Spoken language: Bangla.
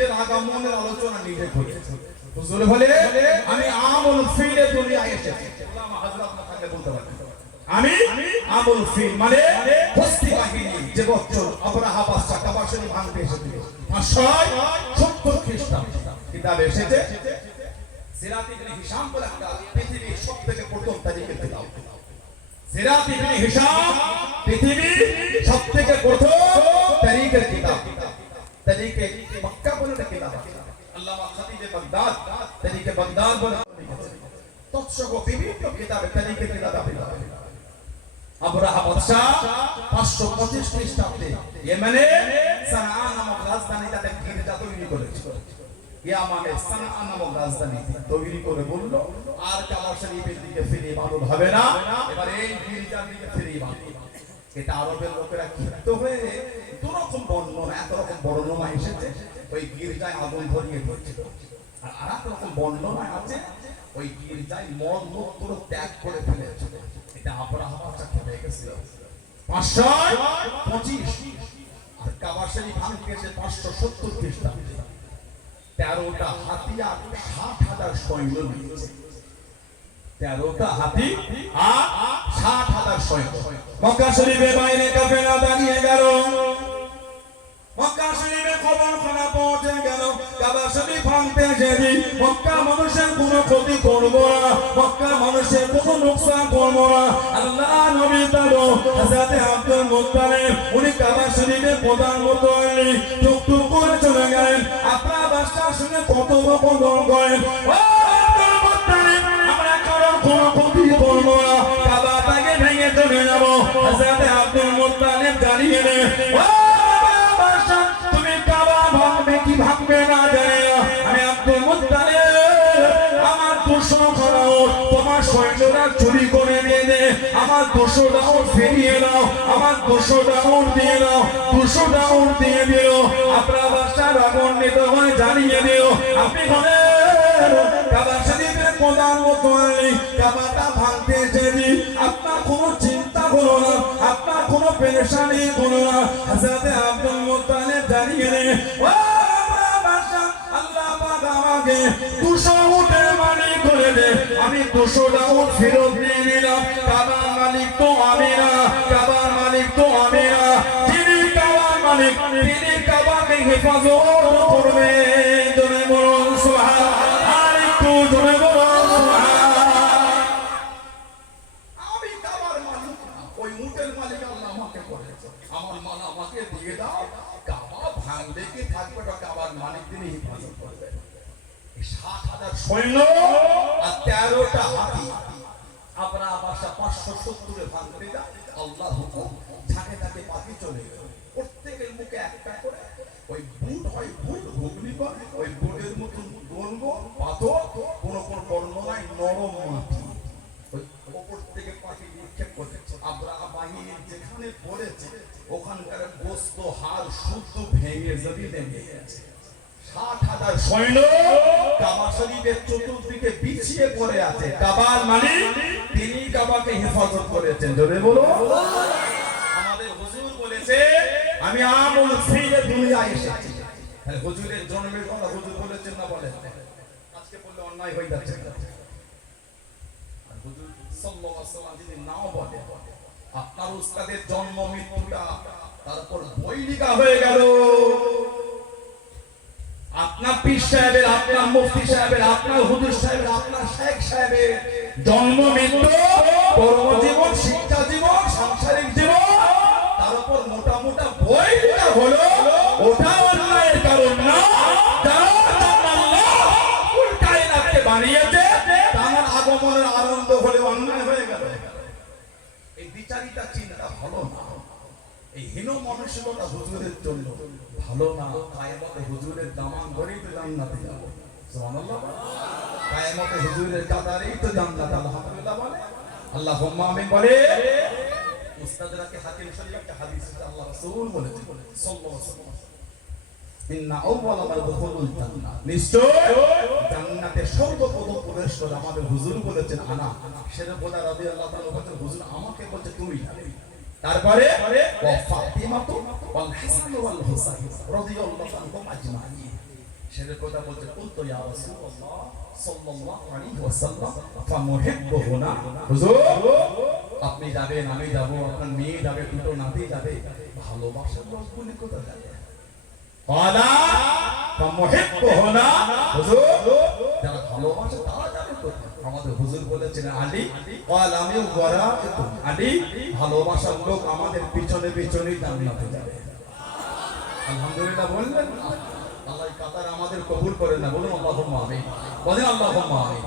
নিজের আগমনের আলোচনা নিজে করেছে। হুজুর বলে আমি আমল ফিলে দুনিয়ায় এসেছি। উলামা হযরত না থাকলে বলতে পারেন আমি আমল ফিল মানে হস্তি বাহিনী যে বছর আব্রাহা বাদশা কাবা শরীফ ভাঙতে এসেছিল 570 খ্রিস্টাব্দে কিতাবে এসেছে সিরাত ইবনে হিশাম বলে একটা পৃথিবীর সবথেকে প্রথম তারিখের কিতাব। সিরাত ইবনে হিশাম পৃথিবীর সবথেকে প্রথম তারিখের কিতাব। তারিখে মক্কা বলে একটা কিতাব আছে। আল্লামা খতিবে বাগদাদ তারিখে বাগদাদ বলে লিখেছেন। তৎসহ বিভিন্ন কিতাবে তারিখের কিতাব আছে। আব্রাহা বাদশা 525 খ্রিস্টাব্দে ইয়েমেনে সানআ নামক রাজধানীতে একটা গির্জা তৈরি করেছিল। ইয়ামানে সানআ নামক রাজধানী তৈরি করে বলল আর কাবা শরীফের দিকে ফিরে বাদল হবে না, এবার এই গির্জার দিকে ফিরে বাদল। এটা আরবের লোকেরা ক্ষিপ্ত হয়ে দুরকম বর্ণনা, এত রকম বর্ণনা এসেছে ওই গির্জায় আগুন ধরিয়ে দিয়েছিল। আর আরেক রকম বর্ণনা আছে ওই গির্জায় মল মূত্র ত্যাগ করে ফেলেছিল। এটা আব্রাহা বাদশা খেপে গেছিল 525 আর কাবা শরীফ ভাঙতে এসে 570 খ্রিস্টাব্দে 13টা হাতি আর 60,000 সৈন্য নিয়েছে। 13টা হাতি আর 60,000 সৈন্য মক্কা শরীফের বাইরে কাফেলা দাঁড়িয়ে গেল। মক্কা শরীফে খবর খানা পৌঁছে গেল কাবা শরীফ ভাঙতে এসেছি, মক্কা মানুষের কোনো ক্ষতি করব না, মক্কা মানুষের কোনো নোকসান করব না। আল্লাহ নবী তার হযরত আব্দুল মুত্তালিব উনি কাবা শরীফের প্রধান মুত্তালি টুকটুক করে চলে গেলেন। আপনার বাদশা শুনে কত বদল করেন, ও আব্দুল মুত্তালিব আমরা কারো কোনো ক্ষতি করব না, কাবাটাকে ভেঙে চলে যাব। হযরত আব্দুল মুত্তালিব জানিয়ে দেন তুমি কাবা ভাঙবে কি ভাঙবে না জানি না, আমি আব্দুল মুত্তালিব আমার 200 খরচ তোমার সৈন্যরা চুরি করে নিয়ে দে, আমার 200টা উট ফিরিয়ে দাও, আমার 200টা উট দিয়ে দাও। 200টা উট দিয়ে দিল। আপনার বাদশাহ রাগান্বিত হয়ে জানিয়ে দিল আপনি হলেন কাবা শরীফের প্রধান মুত্তালি, কাবাটা ভাঙতে এসেছি, আপনার কোনো চিন্তা করো না, আপনার কোনো পেরেশানি করো না। হযরত আব্দুল মুত্তালিব জানিয়ে দেন ও আমার বাদশা আল্লাহ পাক আমাকে 200 উটের মালিক করে দে, আমি 200টা উট ফেরত নিয়ে নিলাম। কাবার মালিক তো আমি না, কাবার মালিক তো আমি না, যিনি কাবার মালিক তিনি কাবাকে হেফাজত করবে। জোরে বলুন সুবহানাল্লাহ, আর একটু জোরে বলুন সুবহানাল্লাহ। আমি কাবার মালিক না, ওই উটের মালিক আল্লাহ আমাকে করেছে, আমার মাল আমাকে দিয়ে দাও। কাবা ভাঙলে কি থাকবে না, কাবার মালিক তিনি হেফাজত করবে। 60,000 সৈন্য আর 13টা হাতি আব্রাহা বাদশা 570 ভাঙতে যায়। আল্লাহর হুকুম ঝাঁকে ঝাঁকে পাখি চলে গেল, প্রত্যেকের মুখে একটা করে ওই বুট হয়, বুট ঘুগনি করে ওই বুটের মতন গোল গোল পাথর, কোন কোন বর্ণনায় নরম মাটি, ওই উপর থেকে পাখি নিক্ষেপ করেছে। আব্রাহা বাহিনী যেখানে পড়েছে ওখানকার গোস্ত হাড় শুদ্ধ ভেঙে জমিনে নিয়ে গেছে। 60,000 সৈন্য কাবা শরীফের চতুর্দিকে বিছিয়ে পড়ে আছে। কাবার মালিক তিনি কাবাকে হেফাজত করেছেন। জোরে বলো। আমাদের হুজুর বলেছে আমি আমল ফিলে দুনিয়ায় এসেছি। হুজুরের জন্মের কথা হুজুর বলেছেন না বলেন? আজকে বললে অন্যায় হয়ে যাচ্ছে। আর হুজুর সাল্লাল্লাহু আলাইহি ওয়াসাল্লাম যদি নাও বলে আপনার উস্তাদের জন্ম মৃত্যুটা তারপর বই লিখা হয়ে গেল। আপনার পীর সাহেবের, আপনার মুফতি সাহেবের, আপনার হুজুর সাহেবের, আপনার শেখ সাহেবের জন্ম মৃত্যু, কর্মজীবন, শিক্ষা জীবন, সাংসারিক জীবন, তার উপর মোটা মোটা বই লেখা হলো। ওটা অন্যায়ের কারণ না, উল্টায় বানিয়েছে তার আগমনের আনন্দ হলে অন্যায় হয়ে গেল। এই বিচারিতা চিন্তা ভালো না, এই হীন মানসিকতা হুজুরের জন্য ভালো না। কায়ামতে হুজুরের দামান ধরেই তো জান্নাতে যাব। সুবহানাল্লাহ। কায়ামতে হুজুরের কাতারেই তো জান্নাত। আলহামদুলিল্লাহ বলে, আল্লাহুম্মা আমিন বলে। উস্তাদরা কে হাকিম শরীফ একটা হাদিসে আল্লাহ রাসূল বলেছেন সাল্লাল্লাহু আলাইহি ওয়াসাল্লাম ইন্না আউওয়ালা মা দুখুলুল জান্নাহ, নিশ্চয় জান্নাতে সর্বপ্রথম প্রবেশ করে আমাদের হুজুর বলেছেন আনা। সেটা বলা রাদিয়াল্লাহু তাআলা বলেছেন হুজুর আমাকে বলছে তুমি না। তারপরে ওয়া ফাতিমা ওয়াল হাসান ওয়াল হুসাইন রাদিয়াল্লাহু আনহুম আজমাইন, ছেলের কথা বলছে কুলতু ইয়া রাসূলুল্লাহ সাল্লাল্লাহু আলাইহি ওয়াসাল্লাম ফামুহিব্বুহুনা হুজুর আপনি যাবেন আমি যাব আপনার মেয়ে যাবে দুটো নাতি যাবে ভালোবাসার লোকগুলি কোথায় যাবে ক্বালা ফামুহিব্বুহুনা হুজুর যারা ভালোবাসে তারা যাবে কোথায় আমাদের হুজুর বলেছেন আলী ক্বাল আমিও ওয়ারাকুম আলী ভালোবাসার লোক আমাদের পিছনে পিছনেই জান্নাতে যাবে আলহামদুলিল্লাহ বললেন আল্লাহ কাতার আমাদের কবুল করেন না বলুন আল্লাহুম্মা আমিন বলেন আল্লাহুম্মা আমিন